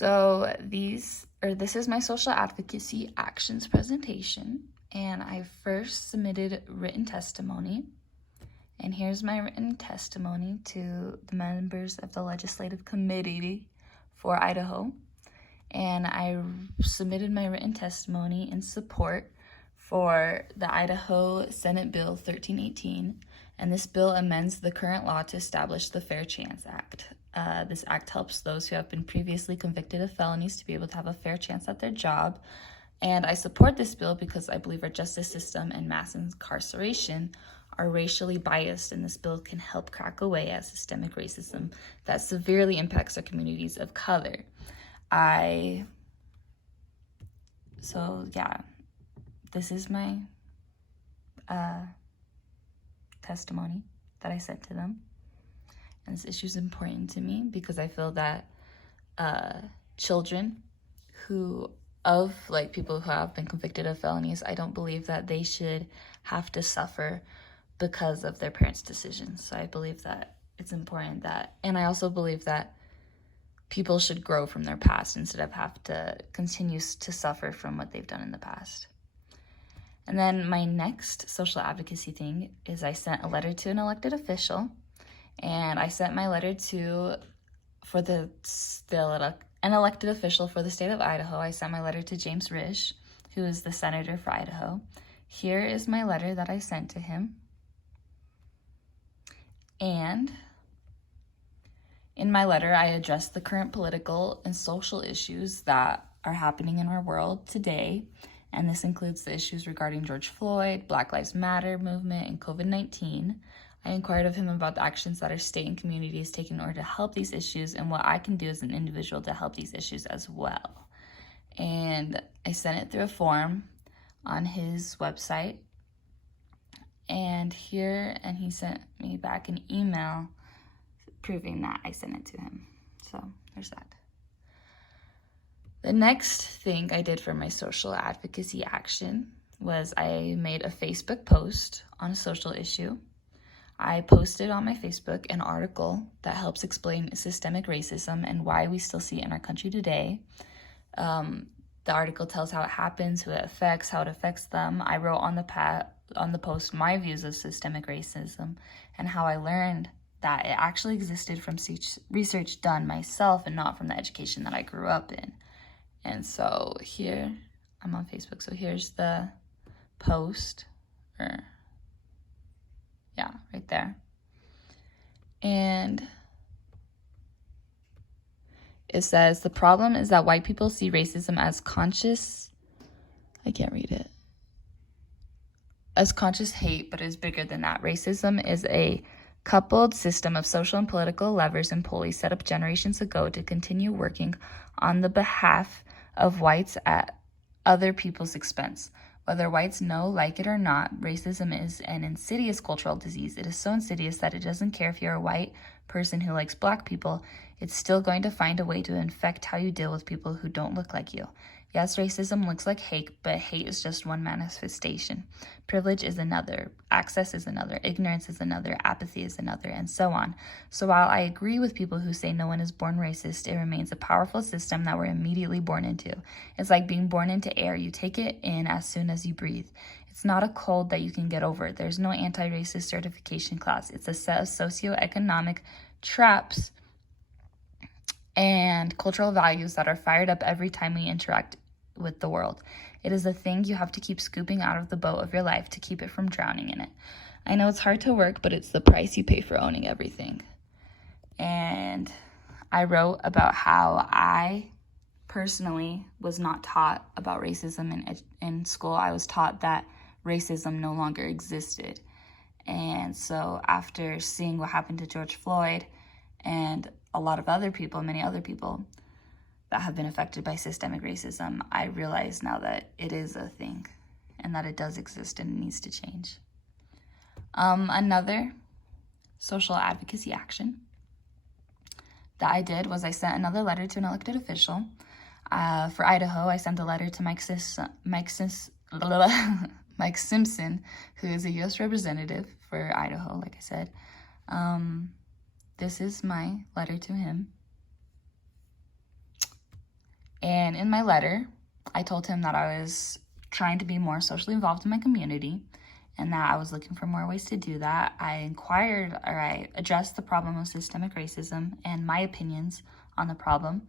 This is my social advocacy actions presentation, and I first submitted written testimony. And here's my written testimony to the members of the Legislative Committee for Idaho. And I submitted my written testimony in support for the Idaho Senate Bill 1318, and this bill amends the current law to establish the Fair Chance Act. This act helps those who have been previously convicted of felonies to be able to have a fair chance at their job. And I support this bill because I believe our justice system and mass incarceration are racially biased, and this bill can help crack away at systemic racism that severely impacts our communities of color. This is my testimony that I sent to them. And this issue is important to me because I feel that children people who have been convicted of felonies, I don't believe that they should have to suffer because of their parents' decisions. So I believe that it's important and I also believe that people should grow from their past instead of have to continue to suffer from what they've done in the past. And then my next social advocacy thing is I sent a letter to an elected official, and I sent my letter for an elected official for the state of Idaho. I sent my letter to James Risch, who is the senator for Idaho. Here is my letter that I sent to him. And in my letter, I addressed the current political and social issues that are happening in our world today. And this includes the issues regarding George Floyd, Black Lives Matter movement, and COVID-19. I inquired of him about the actions that our state and community is taking in order to help these issues and what I can do as an individual to help these issues as well. And I sent it through a form on his website. And he sent me back an email proving that I sent it to him. So there's that. The next thing I did for my social advocacy action was I made a Facebook post on a social issue. I posted on my Facebook an article that helps explain systemic racism and why we still see it in our country today. The article tells how it happens, who it affects, how it affects them. I wrote on the post my views of systemic racism and how I learned that it actually existed from research done myself and not from the education that I grew up in. And so here, I'm on Facebook, so here's the post, right there. And it says, the problem is that white people see racism as conscious hate, but it is bigger than that. Racism is a coupled system of social and political levers and pulleys set up generations ago to continue working on the behalf of whites at other people's expense. Whether whites know, like it or not, racism is an insidious cultural disease. It is so insidious that it doesn't care if you're a white person who likes black people. It's still going to find a way to infect how you deal with people who don't look like you. Yes, racism looks like hate, but hate is just one manifestation. Privilege is another, access is another, ignorance is another, apathy is another, and so on. So while I agree with people who say no one is born racist, it remains a powerful system that we're immediately born into. It's like being born into air. You take it in as soon as you breathe. It's not a cold that you can get over. There's no anti-racist certification class. It's a set of socioeconomic traps and cultural values that are fired up every time we interact with the world. It is a thing you have to keep scooping out of the boat of your life to keep it from drowning in it. I know it's hard to work, but it's the price you pay for owning everything. And I wrote about how I personally was not taught about racism in school. I was taught that racism no longer existed. And so after seeing what happened to George Floyd and a lot of other people, many other people that have been affected by systemic racism, I realize now that it is a thing and that it does exist and it needs to change. Another social advocacy action that I did was I sent another letter to an elected official. For Idaho, I sent a letter to Mike Simpson, who is a U.S. representative for Idaho, like I said. This is my letter to him. in my letter, I told him that I was trying to be more socially involved in my community and that I was looking for more ways to do that. I addressed the problem of systemic racism and my opinions on the problem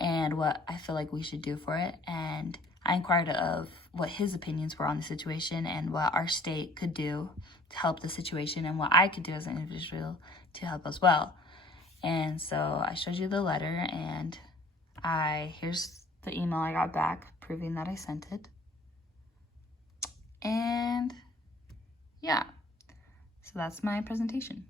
and what I feel like we should do for it. And I inquired of what his opinions were on the situation and what our state could do to help the situation and what I could do as an individual to help as well. And so I showed you the letter, and here's the email I got back proving that I sent it. And yeah, so that's my presentation.